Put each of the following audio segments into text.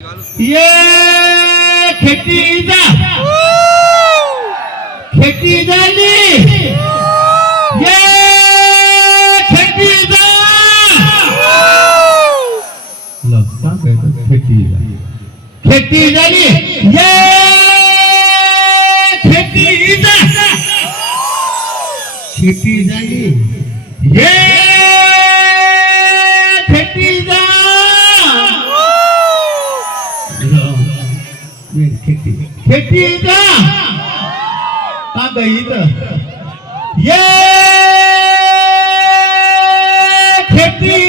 ये खेती झाली ये खेती लगता खेती झाली ये खेती झाली ये खेती का गई ये खेती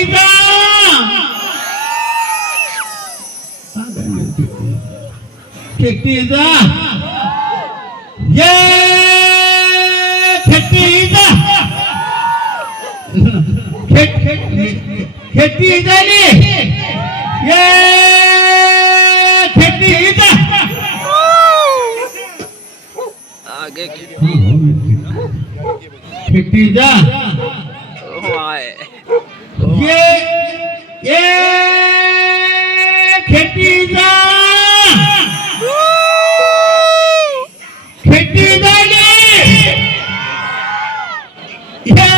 खेती ये खेती झाली ये खेती आगे खेती जा ये खेती जा खेती झाली ये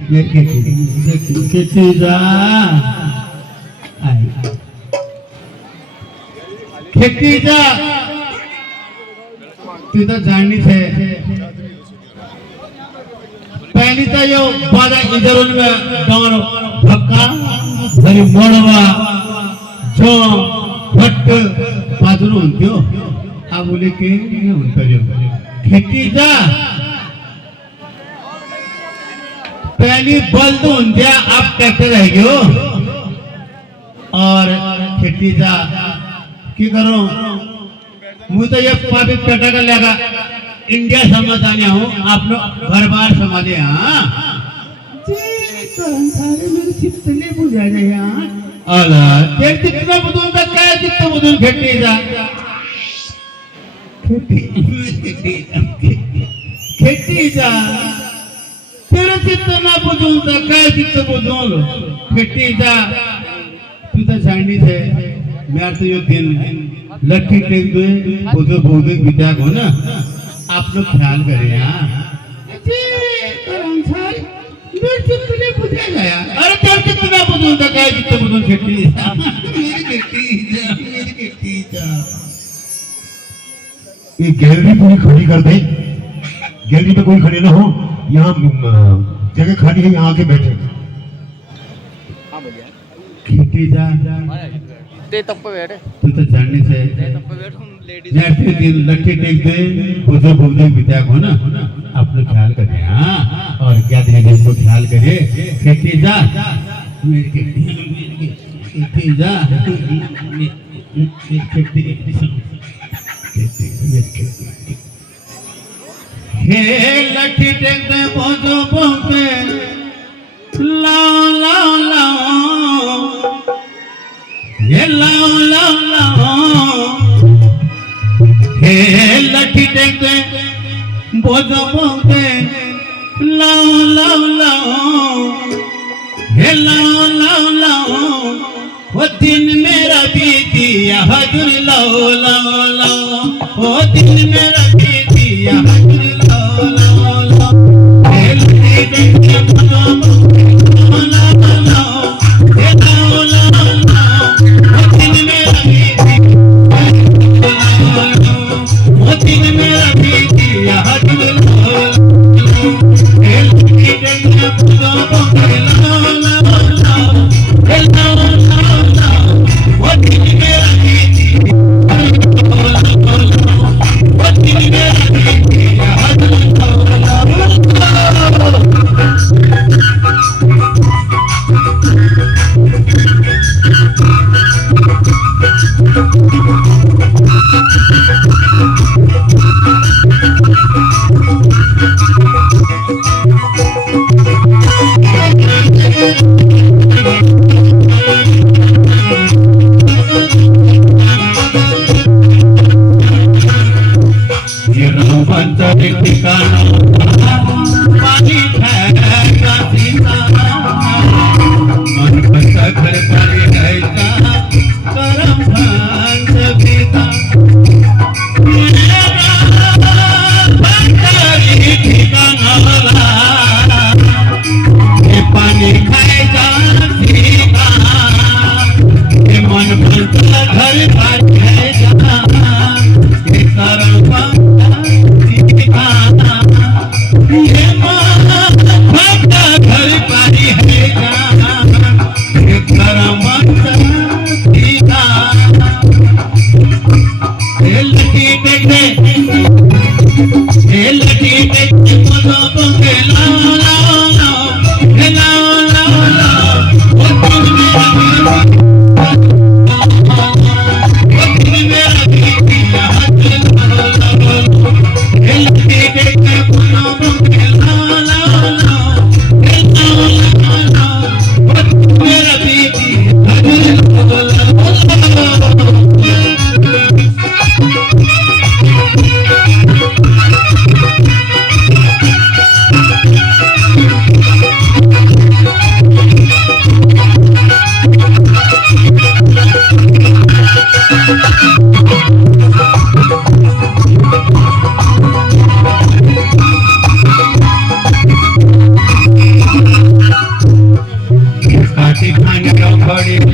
खेती जा खेती जा खेतीचा तिथं जाणीच आहे पहली तर यो बाजा इधरून गावन भक्का घरी मोडवा जो भट्ट बाजून उंट्यो आ बोले के उंटयो खेतीचा पहली बल्द उंट्या आप ट्रैक्टर है गयो और खेतीचा की करो मुझे तो ये पापी पटाखा लगा इंडिया समाज आने हूँ आप लोग घर बार समाजे हाँ सारे मेरे चित्त नहीं बुझा जाए हाँ अला तेरे चित्त में बुझूं तक क्या चित्त बुझूं खेती जा खेती जा तेरे चित्त ना बुझूं तक क्या चित्त बुझूं खेती जा तू तो जानी थे मैं तो ये दिन लट्ठी टेक दे बोझो बोझो विद्या को ना आप लोग ख्याल करें हाँ मेरे चित्त ने बुझा गया अरे तेरे चित्त ने बुझूं तक क्या चित्त बुझूं खेती मेरी खेती जा ये गैलरी पूरी खाली कर दे गैलरी में कोई खड़े ना हो यहाँ जगह खाली है यहाँ आके बैठे खेती जा ते तप्प बैठे तू तो जानने से तप्प बैठ हम लेडीज जैसे दिन लट्ठी टेक दे बोझो बोझो विद्या को ना आप लोग ख्याल करें हाँ और क्या देंगे इसको ख्याल करिए खेती जा मेरी खेती जा हे लट्ठी टेक दे बोझो बोझे लाओ लाओ लाओ ये लाओ लाओ लाओ हे लट्ठी टेक दे बोझो बोझे लाओ लाओ लाओ हे लाओ लाओ लाओ वो दिन मेरा बीतिया हजूर लाओ लाओ लाओ वो दिन मेरा बीतिया हजूर लाओ लाओ लाओ हे लट्ठी टेक दे बोझो बोझे लाओ लाओ हे लाओ लाओ लाओ वो दिन मेरा बीतिया हजूर लाओ हे लट्ठी टेक दे बोझो बोझे लाओ लाओ लाओ हे लाओ लाओ लाओ वो दिन मेरा बीतिया गाडी